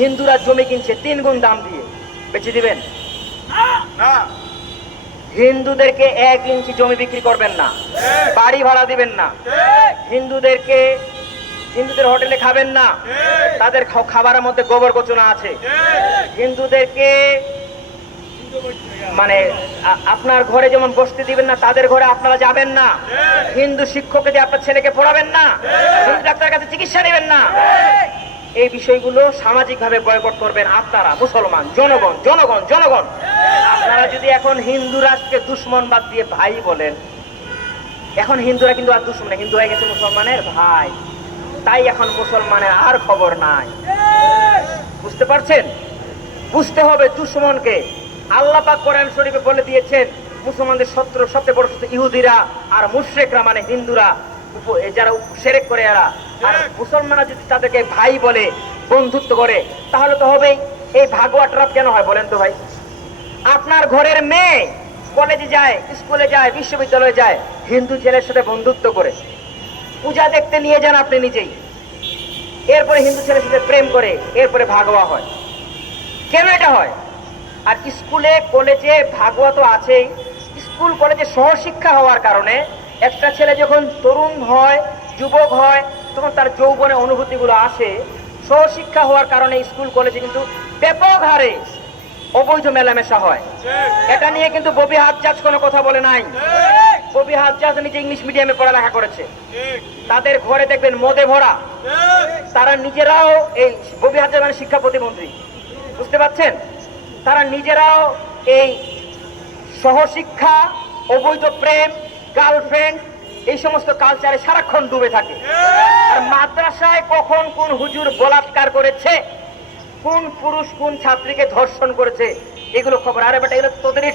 হিন্দুরা জমি কিনছে 3 গুণ দাম দিয়ে, বেচে দিবেন? হিন্দুদেরকে 1 ইঞ্চি জমি বিক্রি করবেন না, বাড়ি ভাড়া দিবেন না, হিন্দুদের হোটেলে খাবেন না, তাদের খাবারের মধ্যে গোবর গোচনা আছে। হিন্দুদেরকে মানে আপনার ঘরে যেমন বসতে দিবেন না, তাদের ঘরে আপনারা যাবেন না। হিন্দু শিক্ষককে দিয়ে আপনার ছেলেকে পড়াবেন না, হিন্দু ডাক্তারের কাছে চিকিৎসা নেবেন না। এই বিষয়গুলো সামাজিক ভাবে বয়কট করবেন আপনারা, মুসলমান জনগণ জনগণ জনগণ। আপনারা যদি এখন হিন্দু রাষ্ট্রকে দুশ্মনবাদ দিয়ে ভাই বলেন, এখন হিন্দুরা কিন্তু আর দুশ্মন না, হিন্দু হয়ে গেছে মুসলমানের ভাই। তাই এখন মুসলমানের আর খবর নাই। বুঝতে পারছেন? বুঝতে হবে দুশ্মনকে। আল্লাহ পাক কোরআন শরীফে বলে দিয়েছেন, মুসলমানদের শত্রু সবচেয়ে বড় শত্রু ইহুদিরা আর মুশরিকরা, মানে হিন্দুরা, যারা শিরক করে এরা। আর মুসলমানরা যদি তাদেরকে ভাই বলে, বন্ধুত্ব করে, তাহলে তো হবেই। এই ভাগবাটোয়ারা কেন হয় বলেন তো ভাই? আপনার ঘরের মেয়ে কলেজে যায়, স্কুলে যায়, বিশ্ববিদ্যালয়ে যায়, হিন্দু ছেলের সাথে বন্ধুত্ব করে, পূজা দেখতে নিয়ে যান আপনি নিজেই, এরপরে হিন্দু ছেলের সাথে প্রেম করে, এরপরে ভাগোয়া হয়। কেন এটা হয়? আর স্কুলে কলেজে ভাগোয়া তো আছেই। স্কুল কলেজে সহশিক্ষা হওয়ার কারণে একটা ছেলে যখন তরুণ হয়, যুবক হয়, তখন তার যৌবনে অনুভূতিগুলো আসে। সহশিক্ষা হওয়ার কারণে স্কুল কলেজে কিন্তু ব্যাপক হারে অবৈধ মেলামেশা হয়। এটা নিয়ে কিন্তু ববি হাজ্জাজ কোনো কথা বলে নাই। ববি হাজ্জাজ নিজে ইংলিশ মিডিয়ামে পড়ালেখা করেছে, তাদের ঘরে দেখবেন মদে ভরা। তারা নিজেরাও, এই ববি হাজ্জাজ মানে শিক্ষা প্রতিমন্ত্রী, বুঝতে পারছেন? তারা নিজেরাও এই সহশিক্ষা, অবৈধ প্রেম, গার্লফ্রেন্ড, এই সমস্ত কালচারে সারাক্ষণ ডুবে থাকে। আর মাদ্রাসায় কখন কোন হুজুর বলাৎকার করেছে, কোন পুরুষ কোন ছাত্রীকে ধর্ষণ করেছে, এগুলো খবর। আরে বেটা, এগুলো তোদেরই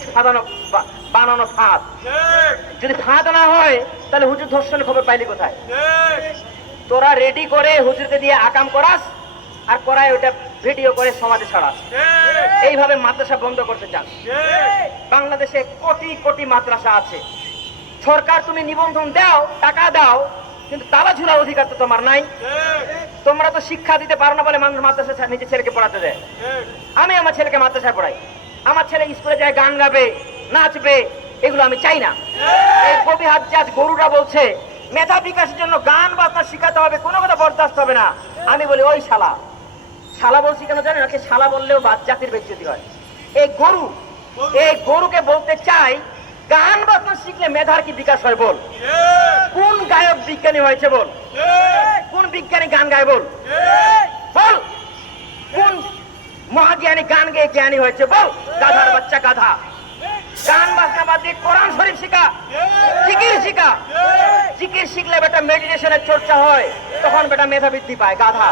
বানানো ফাঁদ। যদি ফাঁদ না হয় তাহলে হুজুর ধর্ষণের খবর পাইলি কোথায়? তোরা রেডি করে হুজুরকে দিয়ে আকাম করাস, আর করায় ওটা ভিডিও করে সমাজে ছড়াস। এইভাবে মাদ্রাসা বন্ধ করতে চাস। বাংলাদেশে কোটি কোটি মাদ্রাসা আছে। সরকার তুমি নিবন্ধন দাও, টাকা দাও, কিন্তু তালা ঝুলার অধিকার তো তোমার নাই। তোমরা তো শিক্ষা দিতে পারো না বলে মানুষ মাদ্রাসা নিজের ছেলেকে পড়াতে দেয়। আমি আমার ছেলেকে মাদ্রাসায় পড়াই, আমার ছেলে স্কুলে যায়, গান গাবে, নাচবে, এগুলো আমি চাই না। এই কবি হাজ্জাজ গরুরা বলছে মেধা বিকাশের জন্য গান বাজনা শিখাতে হবে, কোনো কথা বরদাস্ত হবে না। আমি বলি ওই শালা, শালা বলছি কেন জানেন? ওকে শালা বললেও বাদ জাতির বেজ্জতি হয়। এই গরুকে বলতে চাই, গান বাজনা শিখলে মেধার কি বিকাশ হয় বল? কোন গায়ক বিজ্ঞানী হয়েছে বল? কোন বিজ্ঞানী গান গায় বল? বল কোন মহাজ্ঞানী গান গেয়ে জ্ঞানী হয়েছে বল? গাধার বাচ্চা গাধা। গান বাজনা বাদ দিয়ে কোরআন শরীফ শিখা, জিকির শিখা। জিকির শিখলে বেটা মেডিটেশনের চর্চা হয়, তখন বেটা মেধা বৃদ্ধি পায়। গাধা।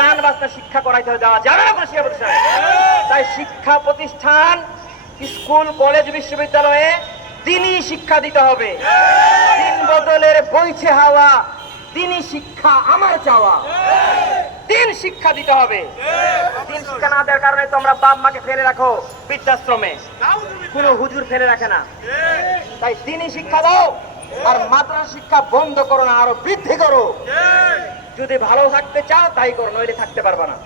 গান বাজনা শিক্ষা করাইতে দেওয়া যাবে না কোনো শিক্ষা প্রতিষ্ঠানে। তাই শিক্ষা প্রতিষ্ঠান, স্কুল, কলেজ, বিশ্ববিদ্যালয়ে দিনই শিক্ষা দিতে হবে। দিন বদলের বইছে হাওয়া, দিনই শিক্ষা আমার চাওয়া। দিন শিক্ষা দিতে হবে। দিন শিক্ষা না দেওয়ার কারণে তোমরা বাপ মাকে ফেলে রাখো বৃদ্ধাশ্রমে, কোনো হুজুর ফেলে রাখে না। তাই দিনই শিক্ষা দাও, আর মাদ্রাসা শিক্ষা বন্ধ করো না, আরো বৃদ্ধি করো। যদি ভালো থাকতে চাও তাই করো, নইলে থাকতে পারবা না।